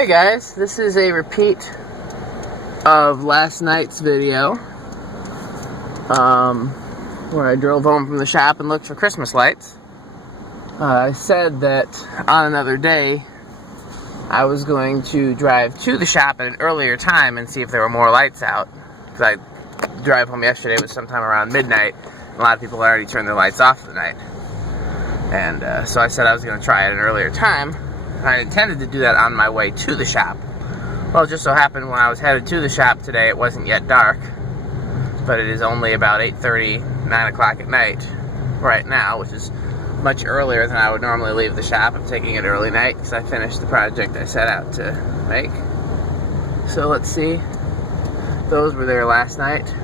Hey guys, this is a repeat of last night's video where I drove home from the shop and looked for Christmas lights. I said that on another day I was going to drive to the shop at an earlier time and see if there were more lights out, because I drive home yesterday was sometime around midnight. A lot of people already turned their lights off for the night, and so I said I was going to try at an earlier time. I intended to do that on my way to the shop. Well, it just so happened when I was headed to the shop today, it wasn't yet dark, but it is only about 8:30, 9 o'clock at night right now, which is much earlier than I would normally leave the shop. I'm taking it early night because I finished the project I set out to make. So let's see. Those were there last night.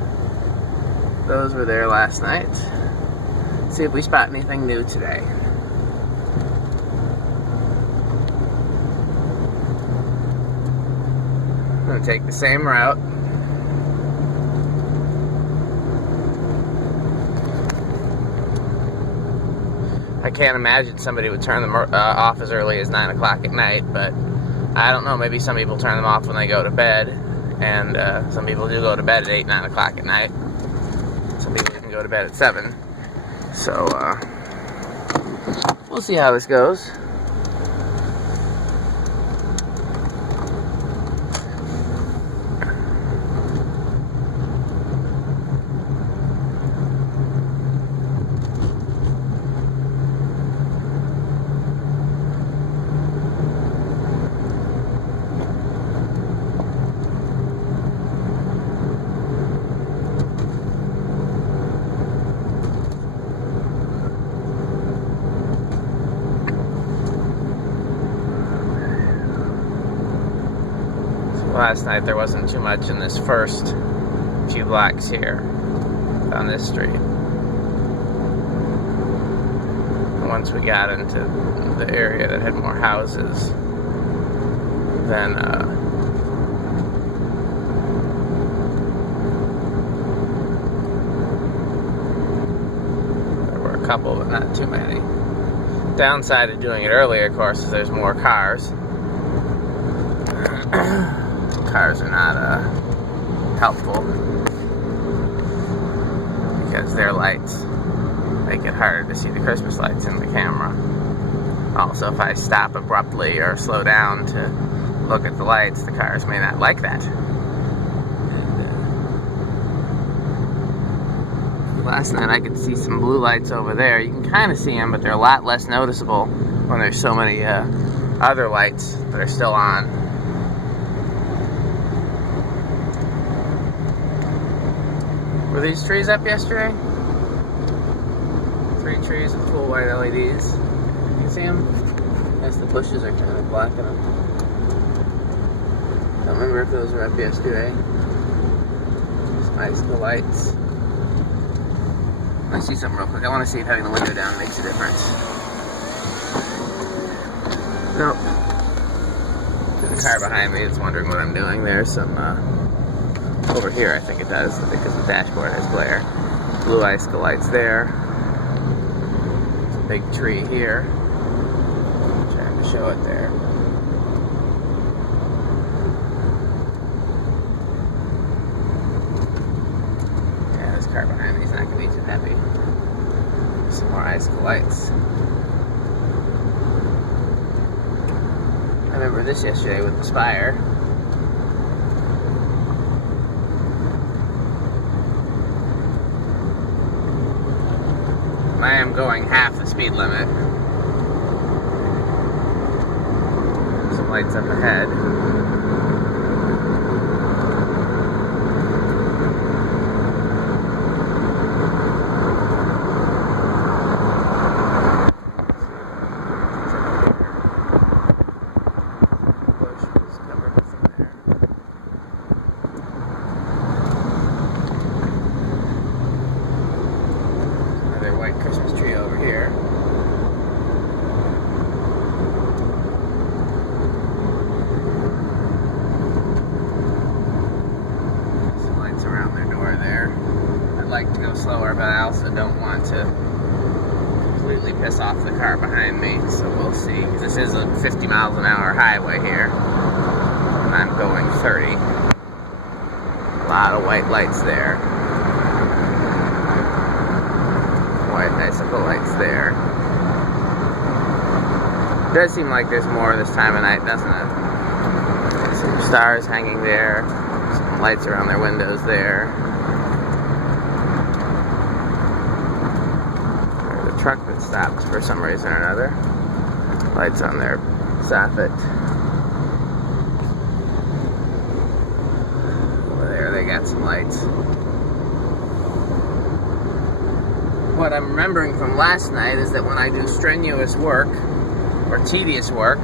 Those were there last night. Let's see if we spot anything new today. I'm going to take the same route. I can't imagine somebody would turn them off as early as 9 o'clock at night, but I don't know, maybe some people turn them off when they go to bed, and some people do go to bed at 8, 9 o'clock at night. Some people even go to bed at 7. So, we'll see how this goes. Last night there wasn't too much in this first few blocks here on this street. And once we got into the area that had more houses, then there were a couple, but not too many. Downside of doing it earlier, of course, is there's more cars. Cars are not helpful because their lights make it harder to see the Christmas lights in the camera. Also, if I stop abruptly or slow down to look at the lights, the cars may not like that. Last night I could see some blue lights over there. You can kind of see them, but they're a lot less noticeable when there's so many other lights that are still on. Were these trees up yesterday? 3 trees with full white LEDs. You can see them? Yes, the bushes are kind of blocking them. Don't remember if those were up yesterday. Some icicle lights. Let me see something real quick. I want to see if having the window down makes a difference. Nope. There's a car behind me that's wondering what I'm doing. There's some over here, I think it does, because the dashboard has glare. Blue icicle lights there. There's a big tree here. I'm trying to show it there. Yeah, this car behind me is not going to be too happy. Some more icicle lights. I remember this yesterday with the Spire. I am going half the speed limit. Some lights up ahead. Bushes covered with them there. Another white Christmas tree over here. Some lights around their door there. I'd like to go slower, but I also don't want to completely piss off the car behind me, so we'll see. This is a 50 miles an hour highway here. going 30. A lot of white lights there. White icicle lights there. It does seem like there's more this time of night, doesn't it? Some stars hanging there. Some lights around their windows there. There's a truck that stopped for some reason or another. Lights on their soffit. Over there they got some lights. What I'm remembering from last night is that when I do strenuous work or tedious work,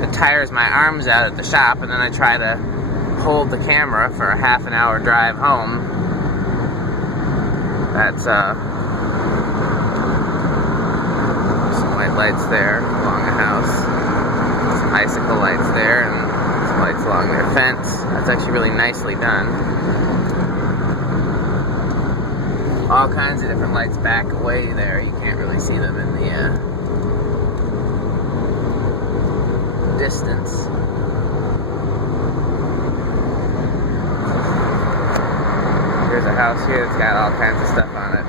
it tires my arms out at the shop, and then I try to hold the camera for a half an hour drive home. That's some white lights there along the house, some icicle lights there, and some lights along their fence. That's actually really nicely done. All kinds of different lights back away there. You can't really see them in the distance. There's a house here that's got all kinds of stuff on it.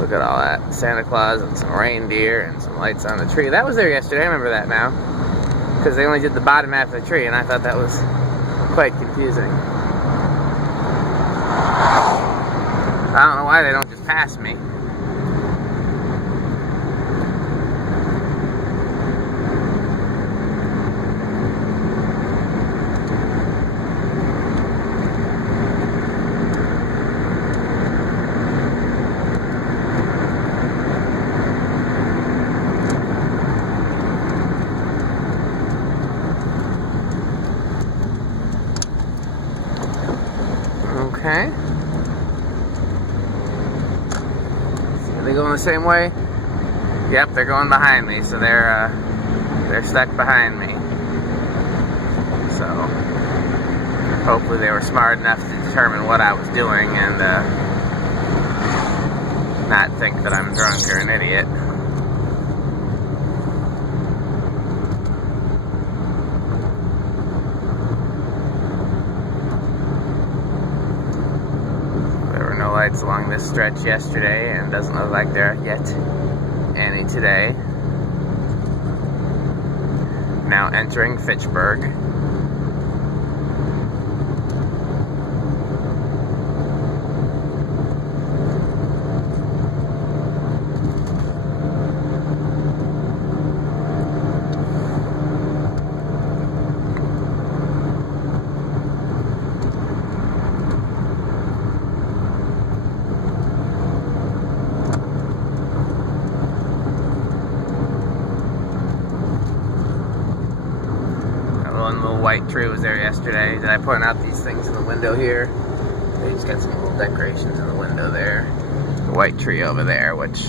Look at all that. Santa Claus and some reindeer and some lights on the tree. That was there yesterday, I remember that now. Because they only did the bottom half of the tree, and I thought that was quite confusing. I don't know why they don't just pass me. Okay. Are they going the same way? Yep, they're going behind me, so they're stuck behind me. So hopefully they were smart enough to determine what I was doing and not think that I'm drunk or an idiot. Lights along this stretch yesterday, and doesn't look like there are yet any today. Now entering Fitchburg. One little white tree was there yesterday. Did I point out these things in the window here? They just got some little decorations in the window there. The white tree over there, which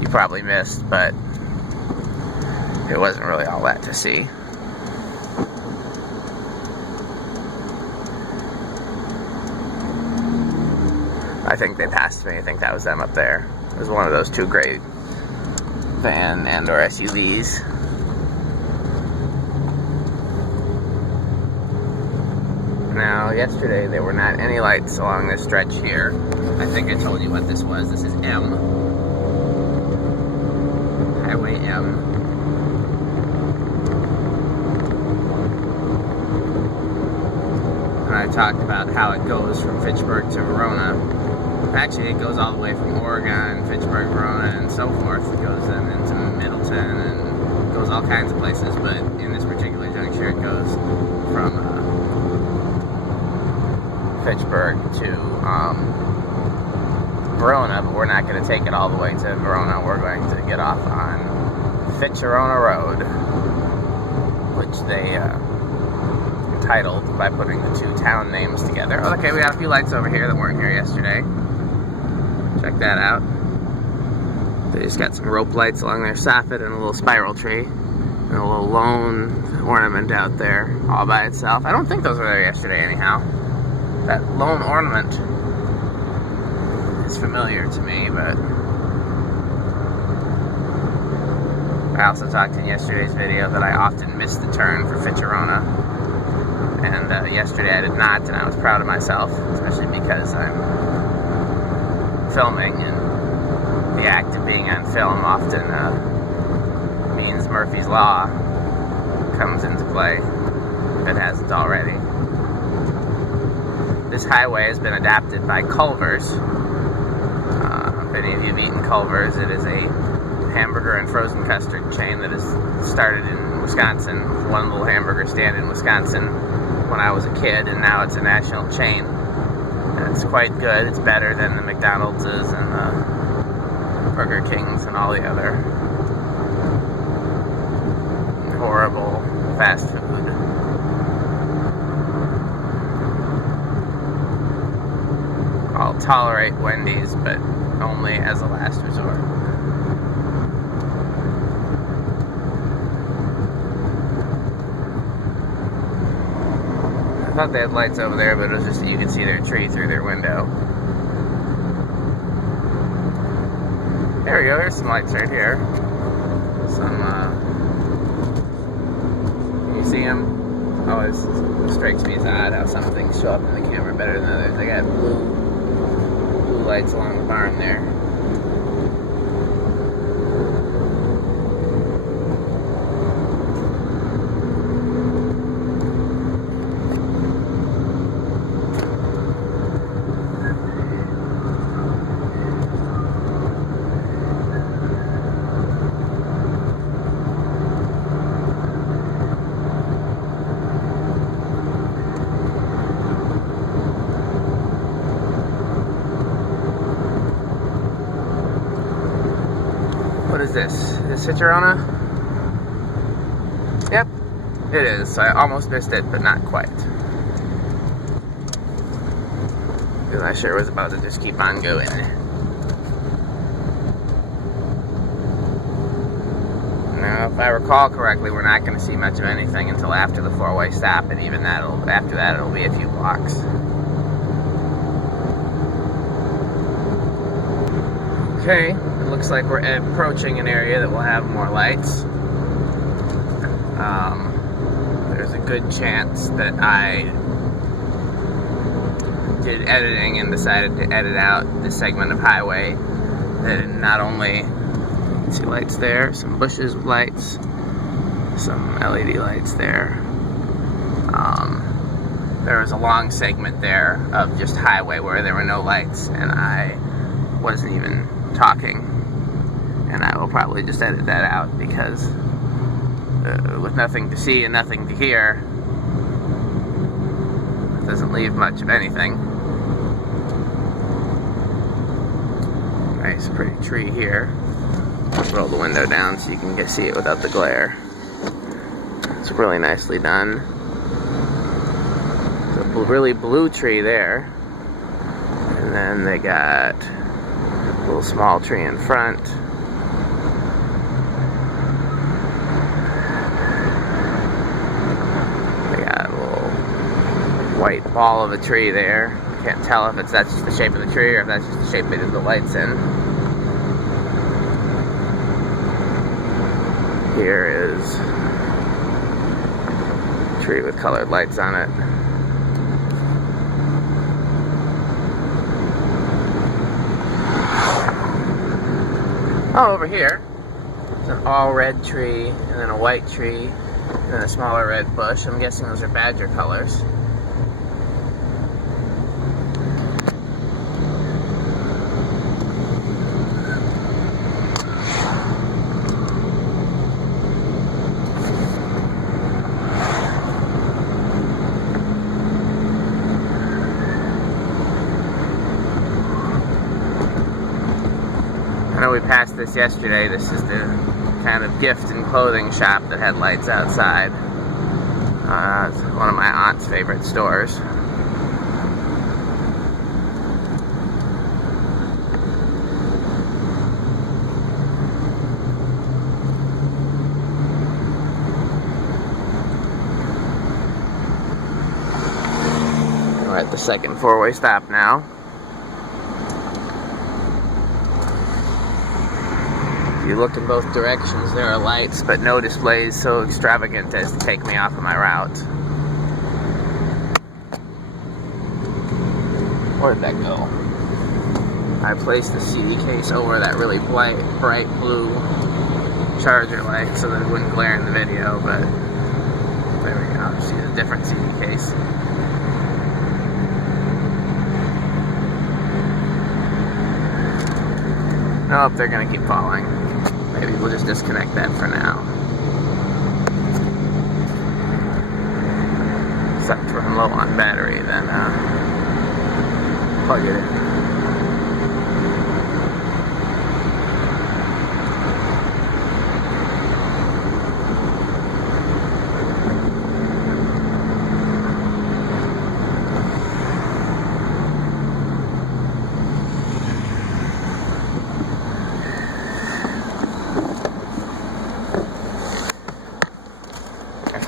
you probably missed, but it wasn't really all that to see. I think they passed me. I think that was them up there. It was one of those two gray van and or SUVs. Now, yesterday there were not any lights along this stretch here. I think I told you what this was. This is M. Highway M. And I talked about how it goes from Fitchburg to Verona. Actually, it goes all the way from Oregon, Fitchburg, Verona, and so forth. It goes then into Middleton and goes all kinds of places, but in this particular juncture it goes from Fitchburg to Verona, but we're not going to take it all the way to Verona. We're going to get off on Fitch-Verona Road, which they titled by putting the two town names together. Okay, we got a few lights over here that weren't here yesterday. Check that out. They just got some rope lights along their soffit and a little spiral tree and a little lone ornament out there all by itself. I don't think those were there yesterday anyhow. That lone ornament is familiar to me, but I also talked in yesterday's video that I often miss the turn for Fitzgerona, and yesterday I did not, and I was proud of myself, especially because I'm filming, and the act of being on film often means Murphy's Law comes into play, if it hasn't already. This highway has been adapted by Culver's. If any of you have eaten Culver's, it is a hamburger and frozen custard chain that has started in Wisconsin. One little hamburger stand in Wisconsin when I was a kid, and now it's a national chain. And it's quite good. It's better than the McDonald's and the Burger Kings and all the other horrible fast food. I'll tolerate Wendy's, but only as a last resort. I thought they had lights over there, but it was just that you could see their tree through their window. There we go, there's some lights right here. Some, can you see them? Always strikes me as odd how some things show up in the camera better than others. They got blue lights along the barn there. What is this? Is this Fitzgerona? Yep, it is. I almost missed it, but not quite. Because I sure was about to just keep on going. Now, if I recall correctly, we're not going to see much of anything until after the four-way stop, and even after that it'll be a few blocks. Okay, it looks like we're approaching an area that will have more lights. There's a good chance that I did editing and decided to edit out this segment of highway that not only, see lights there, some bushes with lights, some LED lights there. There was a long segment there of just highway where there were no lights, and I wasn't even talking, and I will probably just edit that out because with nothing to see and nothing to hear, it doesn't leave much of anything. Nice pretty tree here. Roll the window down so you can see it without the glare. It's really nicely done. It's a really blue tree there, and then they got a little small tree in front. They got a little white ball of a tree there. I can't tell if that's just the shape of the tree or if that's just the shape they did the lights in. Here is a tree with colored lights on it. Oh, over here, it's an all red tree, and then a white tree, and then a smaller red bush. I'm guessing those are badger colors. I know we passed this yesterday. This is the kind of gift and clothing shop that had lights outside. It's one of my aunt's favorite stores. We're at the second four-way stop now. you look in both directions, there are lights, but no displays so extravagant as to take me off of my route. Where did that go? I placed the CD case over that really bright blue charger light so that it wouldn't glare in the video, but there we go. Just use a different CD case. Nope, they're gonna keep falling. Maybe we'll just disconnect that for now. Except for I'm low on battery, then plug it in.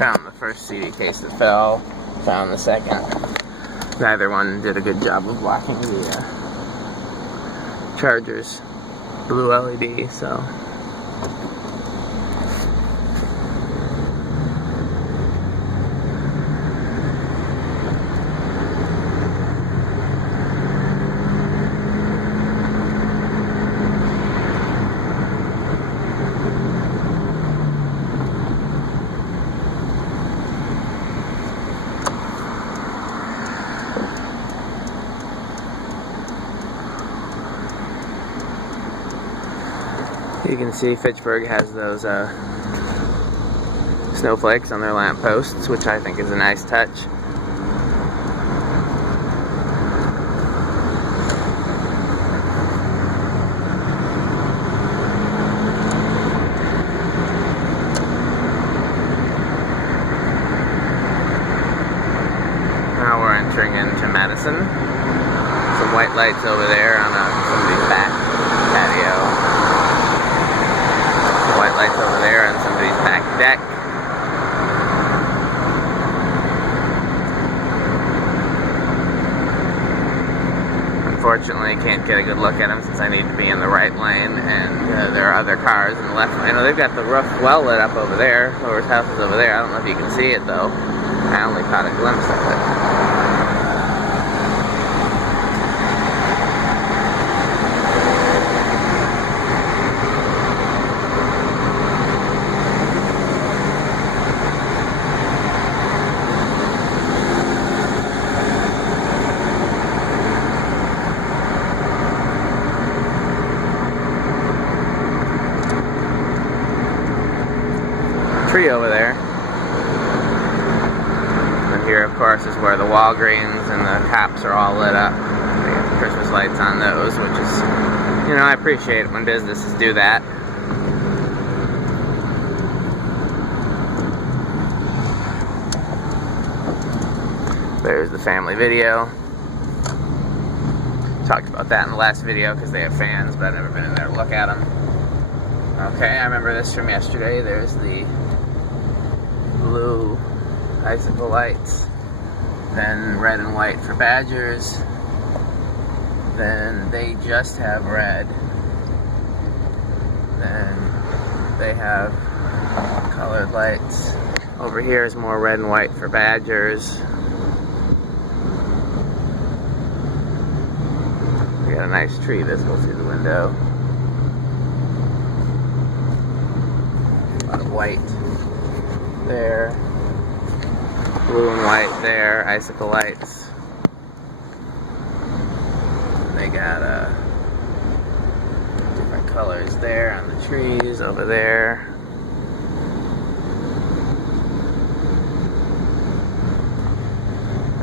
Found the first CD case that fell, found the second. Neither one did a good job of blocking the charger's blue LED, so. You can see Fitchburg has those snowflakes on their lampposts, which I think is a nice touch. Now we're entering into Madison. Some white lights over there on somebody's back patio. White lights over there on somebody's back deck. Unfortunately, can't get a good look at them since I need to be in the right lane, and there are other cars in the left lane. Oh, they've got the roof well lit up over there. Lower's house is over there. I don't know if you can see it though. I only caught a glimpse of it. Tree over there. And here, of course, is where the Walgreens and the cops are all lit up. They have Christmas lights on those, which is, you know, I appreciate it when businesses do that. There's the family video. Talked about that in the last video because they have fans, but I've never been in there to look at them. Okay, I remember this from yesterday. There's the blue icicle lights, then red and white for Badgers, then they just have red, then they have colored lights. Over here is more red and white for Badgers. We got a nice tree visible through the window. A lot of white there, blue and white there, icicle lights. They got different colors there on the trees over there.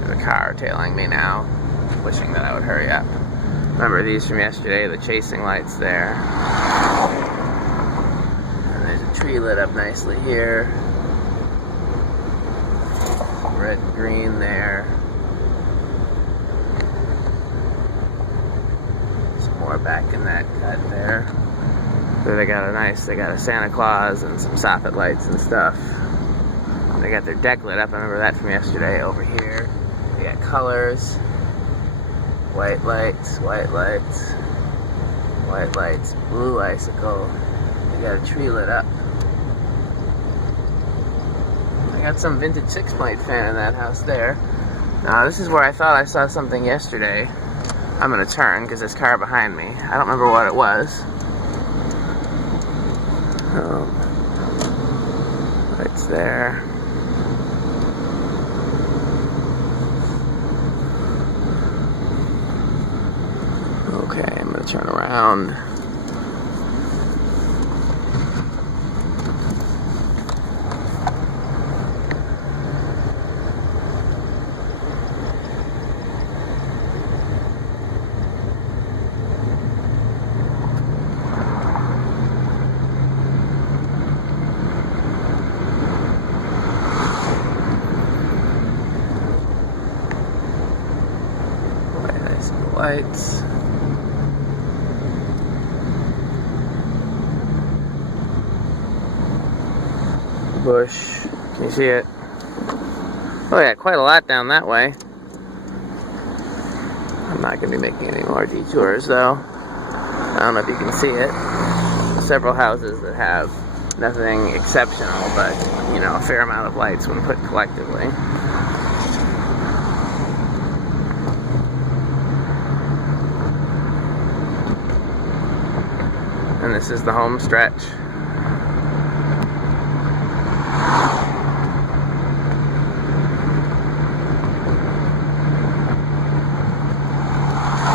There's a car tailing me now, wishing that I would hurry up. Remember these from yesterday, the chasing lights there. And there's a tree lit up nicely here. Red and green there. Some more back in that cut there. So they got a Santa Claus and some soffit lights and stuff. They got their deck lit up. I remember that from yesterday. Over here, they got colors. White lights, white lights, white lights, blue icicle, I got a tree lit up. I got some vintage 6-plate fan in that house there. Now, this is where I thought I saw something yesterday. I'm gonna turn because there's a car behind me. I don't remember what it was. It's there. Okay, I'm gonna turn around. Lights. Bush. Can you see it? Oh yeah, quite a lot down that way. I'm not going to be making any more detours though. I don't know if you can see it. Several houses that have nothing exceptional, but you know, a fair amount of lights when put collectively. And this is the home stretch.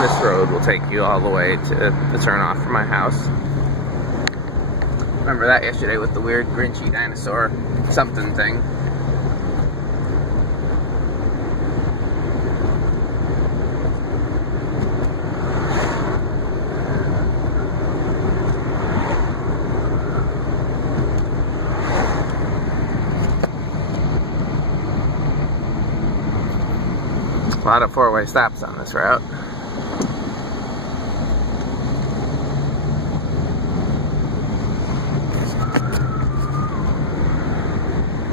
This road will take you all the way to the turnoff from my house. Remember that yesterday with the weird Grinchy dinosaur something thing. A lot of four-way stops on this route.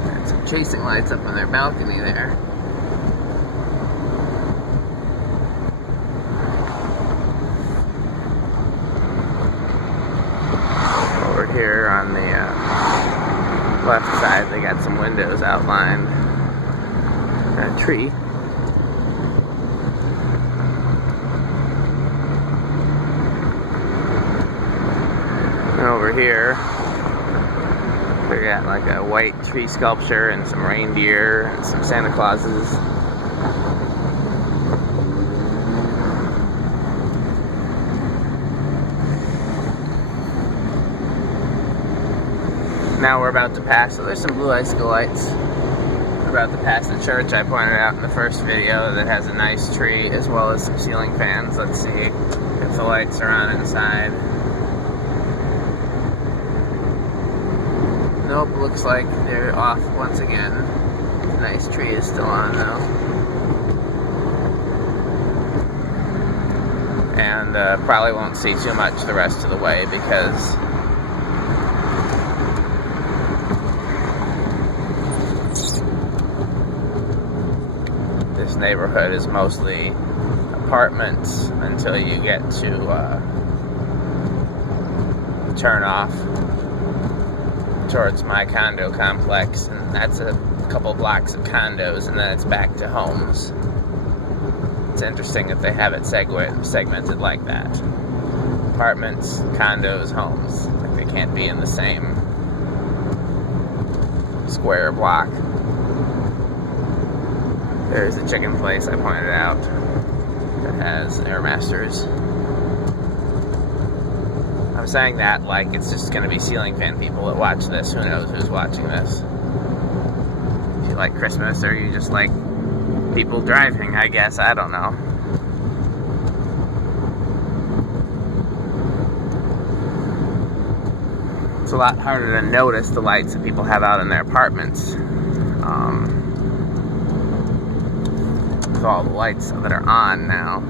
And some chasing lights up on their balcony there. Over here on the left side, they got some windows outlined. And a tree. And over here, we got like a white tree sculpture and some reindeer and some Santa Clauses. Now we're about to pass, so there's some blue icicle lights. We're about to pass the church I pointed out in the first video that has a nice tree as well as some ceiling fans. Let's see if the lights are on inside. Nope, looks like they're off once again. The nice tree is still on though. And probably won't see too much the rest of the way because this neighborhood is mostly apartments until you get to turn off towards my condo complex, and that's a couple blocks of condos, and then it's back to homes. It's interesting that they have it segmented like that. Apartments, condos, homes. Like they can't be in the same square block. There's a chicken place I pointed out that has Airmasters. I'm saying that like it's just going to be ceiling fan people that watch this. Who knows who's watching this? If you like Christmas or you just like people driving, I guess. I don't know. It's a lot harder to notice the lights that people have out in their apartments. With all the lights that are on now.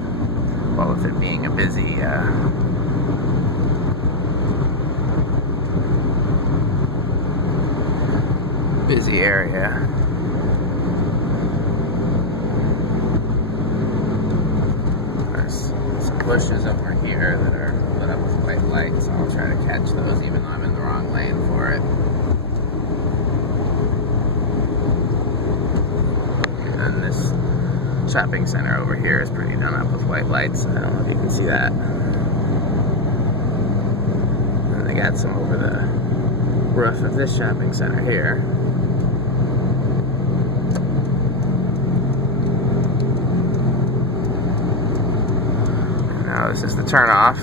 Well, with it being a busy area. There's some bushes over here that are lit up with white light, so I'll try to catch those even though I'm in the wrong lane for it. And this shopping center over here is pretty done up with white lights. I don't know if you can see that. And they got some over the roof of this shopping center here. And now this is the turnoff.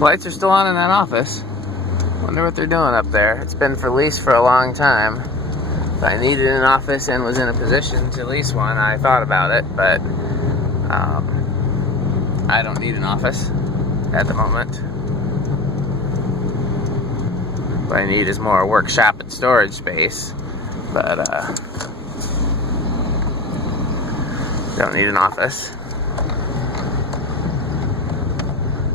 Lights are still on in that office. Wonder what they're doing up there. It's been for lease for a long time. If I needed an office and was in a position to lease one, I thought about it, but I don't need an office at the moment. What I need is more workshop and storage space, but don't need an office.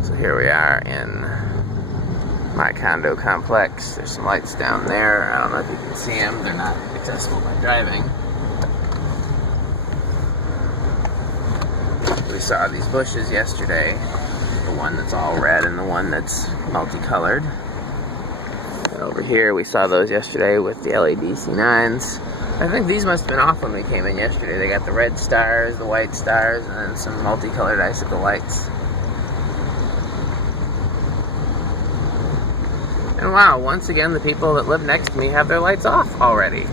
So here we are in my condo complex. There's some lights down there. I don't know if you can see them. They're not accessible by driving. We saw these bushes yesterday. The one that's all red and the one that's multicolored. And over here we saw those yesterday with the LED C9s. I think these must have been off when we came in yesterday. They got the red stars, the white stars, and then some multicolored icicle lights. And wow, once again, the people that live next to me have their lights off already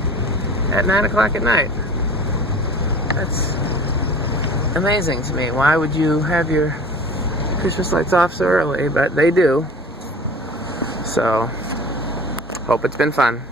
at 9 o'clock at night. That's amazing to me. Why would you have your Christmas lights off so early? But they do. So, hope it's been fun.